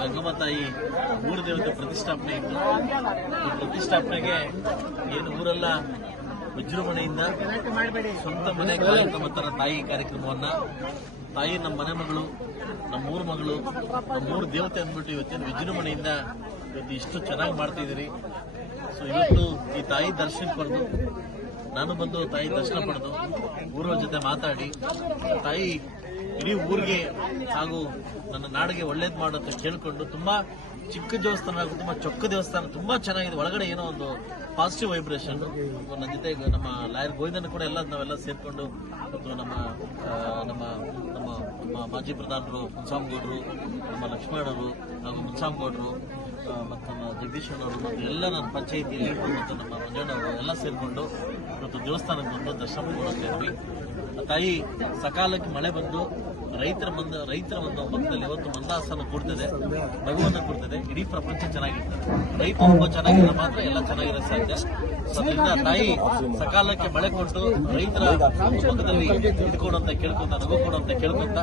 ಗಂಗಮ್ಮ ತಾಯಿ ಮೂರು ದೇವತೆ ಪ್ರತಿಷ್ಠಾಪನೆ ಇತ್ತು. ಈ ಪ್ರತಿಷ್ಠಾಪನೆಗೆ ಏನು ಊರೆಲ್ಲ ವಿಜೃಂಭಣೆಯಿಂದ ಸ್ವಂತ ಮನೆ ಕಾರ್ಯಕ್ರಮ ತರ ತಾಯಿ ಕಾರ್ಯಕ್ರಮವನ್ನ ತಾಯಿ ನಮ್ಮ ಮನೆ ಮಗಳು, ನಮ್ಮ ಮೂರು ಮಗಳು, ನಮ್ಮ ಮೂರು ದೇವತೆ ಅಂದ್ಬಿಟ್ಟು ಇವತ್ತೇನು ವಿಜೃಂಭಣೆಯಿಂದ ಇವತ್ತು ಇಷ್ಟು ಚೆನ್ನಾಗಿ ಮಾಡ್ತಿದ್ದೀರಿ. ಸೊ ಇವತ್ತು ಈ ತಾಯಿ ದರ್ಶನಕ್ಕೆ ಬರೆದು ನಾನು ಬಂದು ತಾಯಿ ದರ್ಶನ ಪಡೆದು ಊರವ್ರ ಜೊತೆ ಮಾತಾಡಿ ತಾಯಿ ಇಡೀ ಊರಿಗೆ ಹಾಗೂ ನನ್ನ ನಾಡಿಗೆ ಒಳ್ಳೇದು ಮಾಡುತ್ತೆ ಕೇಳ್ಕೊಂಡು ತುಂಬಾ ಚಿಕ್ಕ ದೇವಸ್ಥಾನ ಹಾಗೂ ತುಂಬಾ ಚೊಕ್ಕ ದೇವಸ್ಥಾನ ತುಂಬಾ ಚೆನ್ನಾಗಿದೆ. ಒಳಗಡೆ ಏನೋ ಒಂದು ಪಾಸಿಟಿವ್ ವೈಬ್ರೇಷನ್. ನನ್ನ ಜೊತೆ ನಮ್ಮ ಲಾಯರ್ ಗೋವಿಂದನ್ ಕೂಡ ನಾವೆಲ್ಲ ಸೇರ್ಕೊಂಡು ಮತ್ತು ನಮ್ಮ ನಮ್ಮ ನಮ್ಮ ಮಾಜಿ ಪ್ರಧಾನರು ಮುನ್ಸಾಮ್ಗೌಡರು, ನಮ್ಮ ಲಕ್ಷ್ಮಣರು ಹಾಗೂ ಮುನ್ಸಾಮ್ಗೌಡರು ಮತ್ತು ನಮ್ಮ ಜಗದೀಶ್ವರವರು ಮತ್ತು ಎಲ್ಲ ನನ್ನ ಪಂಚಾಯಿತಿ ಲೀಡರು ಮತ್ತು ನಮ್ಮ ಮಂಜಣ್ಣವರು ಎಲ್ಲ ಸೇರ್ಕೊಂಡು ಇವತ್ತು ದೇವಸ್ಥಾನಕ್ಕೆ ಬಂದು ದರ್ಶನ ಪಡ್ಕೊಂಡಿದ್ವಿ. ತಾಯಿ ಸಕಾಲಕ್ಕೆ ಮಳೆ ಬಂದು ರೈತರ ಒಂದು ಪಕ್ಕದಲ್ಲಿ ಇವತ್ತು ಮಂದಾಸನ ಕೊಡ್ತದೆ, ನಗುವನ್ನು ಕೊಡ್ತದೆ. ಇಡೀ ಪ್ರಪಂಚ ಚೆನ್ನಾಗಿರ್ತದೆ. ರೈತ ತುಂಬ ಚೆನ್ನಾಗಿರೋ ಮಾತ್ರ ಎಲ್ಲ ಚೆನ್ನಾಗಿರೋ ಸಾಧ್ಯ. ಅದರಿಂದ ತಾಯಿ ಸಕಾಲಕ್ಕೆ ಮಳೆ ಕೊಟ್ಟು ರೈತರ ಪಕ್ಕದಲ್ಲಿ ಇಟ್ಕೊಡಂತ ಕೇಳ್ಕೊಂತ, ನಗು ಕೊಡಂತ ಕೇಳ್ಕೊಂತ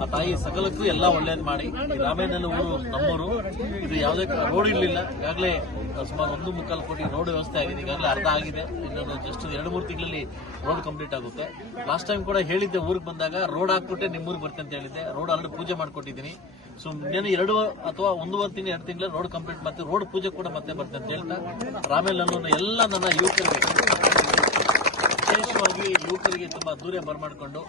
ಆ ತಾಯಿ ಸಕಲಕ್ಕೂ ಎಲ್ಲ ಒಳ್ಳೇದು ಮಾಡಿ. ರಾಮೇನಹಳ್ಳಿ ಊರು ನಮ್ಮೂರು. ಇದು ಯಾವುದೇ ರೋಡ್ ಇರಲಿಲ್ಲ. ಈಗಾಗಲೇ ಸುಮಾರು 1.25 ಕೋಟಿ ರೋಡ್ ವ್ಯವಸ್ಥೆ ಆಗಿದೆ. ಈಗಾಗಲೇ ಅರ್ಧ ಆಗಿದೆ. ಇನ್ನೊಂದು ಜಸ್ಟ್ 2-3 ತಿಂಗಳಲ್ಲಿ ರೋಡ್ ಕಂಪ್ಲೀಟ್ ಆಗುತ್ತೆ. ಲಾಸ್ಟ್ ಟೈಮ್ ಕೂಡ ಹೇಳಿದ್ದೆ ಊರಿಗೆ ಬಂದಾಗ ರೋಡ್ ಹಾಕ್ಬಿಟ್ಟೆ ನಿಮ್ಮೂರಿಗೆ ಬರ್ತೇನೆ ಅಂತ ಹೇಳಿದ್ದೆ. ರೋಡ್ ಆಲ್ರೆಡಿ ಪೂಜೆ ಮಾಡ್ಕೊಟ್ಟಿದ್ದೀನಿ. ಸೊ ಇನ್ನೇನು 2 ಅಥವಾ 1.5 ತಿಂಗಳು 2 ತಿಂಗಳ ರೋಡ್ ಕಂಪ್ಲೀಟ್ ಮತ್ತೆ ರೋಡ್ ಪೂಜೆ ಕೂಡ ಮತ್ತೆ ಬರ್ತೇನೆ ಅಂತ ಹೇಳ್ತಾ ರಾಮೇನಹಳ್ಳಿ ಎಲ್ಲ ನನ್ನ ಯುವಕರಿಗೆ, ವಿಶೇಷವಾಗಿ ಯುವಕರಿಗೆ ತುಂಬಾ ದೂರ ಬರಮಾಡಿಕೊಂಡು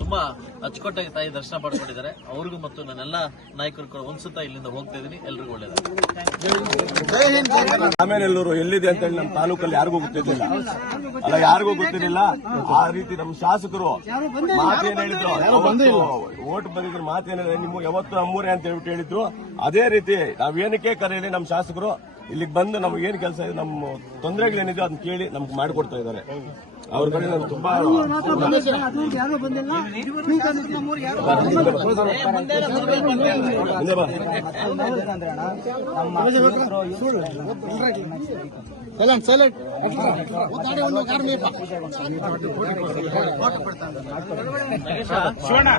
ತುಂಬಾ ಅಚ್ಚುಕಟ್ಟಾಗಿ ತಾಯಿ ದರ್ಶನ ಪಡ್ಕೊಂಡಿದ್ದಾರೆ. ಅವ್ರಿಗೂ ಮತ್ತು ನನ್ನೆಲ್ಲ ನಾಯಕರು ಕೂಡ ಒಂದ್ಸುತ್ತಾ ಇಲ್ಲಿಂದ ಹೋಗ್ತಾ ಇದ್ದೀನಿ. ಎಲ್ರಿಗೂ ಒಳ್ಳೆಯದು. ರಾಮೇನಹಳ್ಳಿ ಎಲ್ಲಿದೆ ಅಂತ ಹೇಳಿ ನಮ್ಮ ತಾಲೂಕಲ್ಲಿ ಯಾರಿಗೂ ಗೊತ್ತಿರಲಿಲ್ಲ. ಯಾರಿಗೂ ಗೊತ್ತಿರಲಿಲ್ಲ. ಆ ರೀತಿ ನಮ್ಮ ಶಾಸಕರು ಮಾತೇನು ಹೇಳಿದ್ರು, ಓಟ್ ಬಂದಿದ್ರು ಮಾತೇನ ನಿಮ್ಮ ಯಾವತ್ತು ನಮ್ಮೂರೇ ಅಂತ ಹೇಳ್ಬಿಟ್ಟು ಹೇಳಿದ್ರು. ಅದೇ ರೀತಿ ನಾವೇನಕ್ಕೆ ಕರೆಯಲಿ ನಮ್ಮ ಶಾಸಕರು ಇಲ್ಲಿಗೆ ಬಂದು ನಮ್ಗೆ ಏನ್ ಕೆಲಸ ಇದೆ, ನಮ್ಮ ತೊಂದರೆಗಳೇನಿದೆ ಅದನ್ನ ಕೇಳಿ ನಮ್ಗೆ ಮಾಡಿಕೊಡ್ತಾ ಇದ್ದಾರೆ. ಅವ್ರ ಕಡೆ ನಾನು ತುಂಬಾ ಶಿವಣ್ಣ